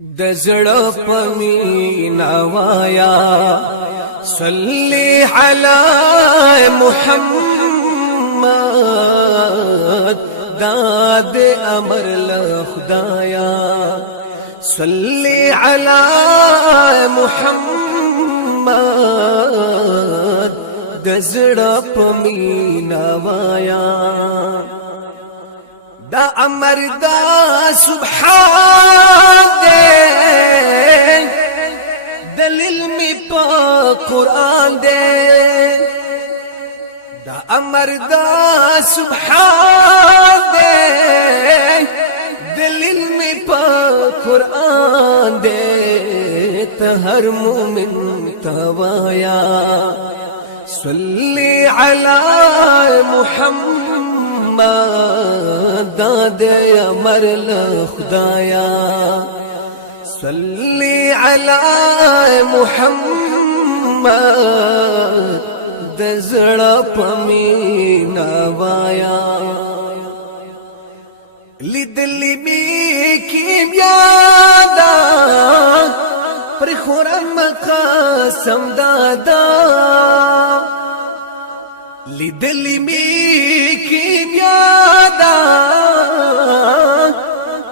د زړه پمینا وایا صلی علی محمد داد امر له خدایا صلی علی محمد د زړه پمینا وایا دا امر دا سبحان دے دلیل می پا قرآن دے دا امر دا سبحان دے دلیل می پا قرآن دے تہر مومن توایا صلی علی محمد داد امر لخدایا صلی علی محمد د زړه پمینا وایا لیدلی می کیمیا دا پر خورم قسم دادا لیدلی می کیمیا دا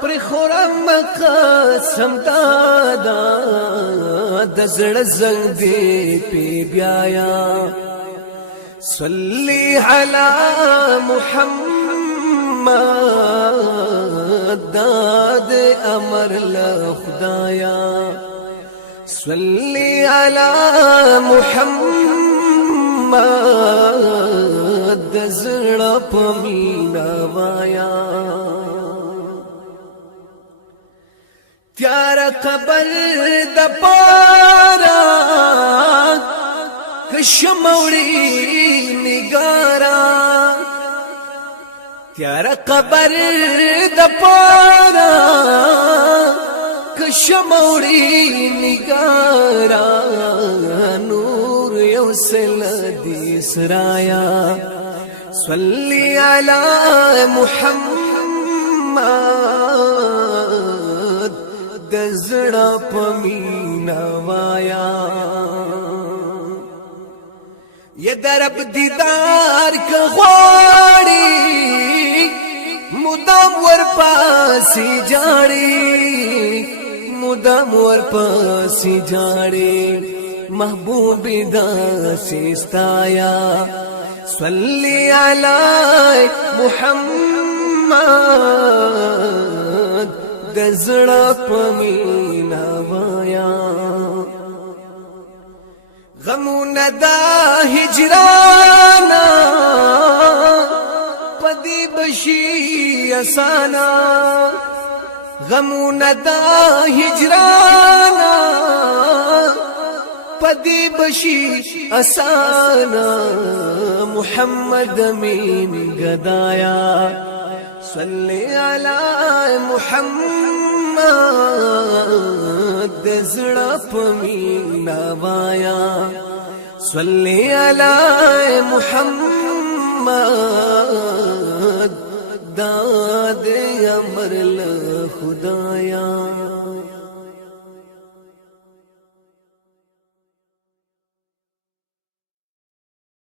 پر خورم قسم دادا د زړه زنګ دی پی بیایا صلی علی محمد داد امر له خدایا صلی علی محمد د زړه پمینا وایا تیار قبر د پارا کشموړي نگارا تیار قبر د پارا کشموړي نگارا نور یوسل دی سرایا صلی علی محمد د زړه پمینا وایا یا درب دیدار که غواړي مدام ورپاسې جاړي مدام ورپاسې جاړي محبوب داسې ستایا صلی علی محمد د زړه پمینا وایا غمونه دا هجرانا پدی بشی اسانا غمونه دا هجرانا پدی بشی اسانا محمد من گدایا صلی علی محمد د زړه پمینا وایا صلی علی محمد داد امر له خدایا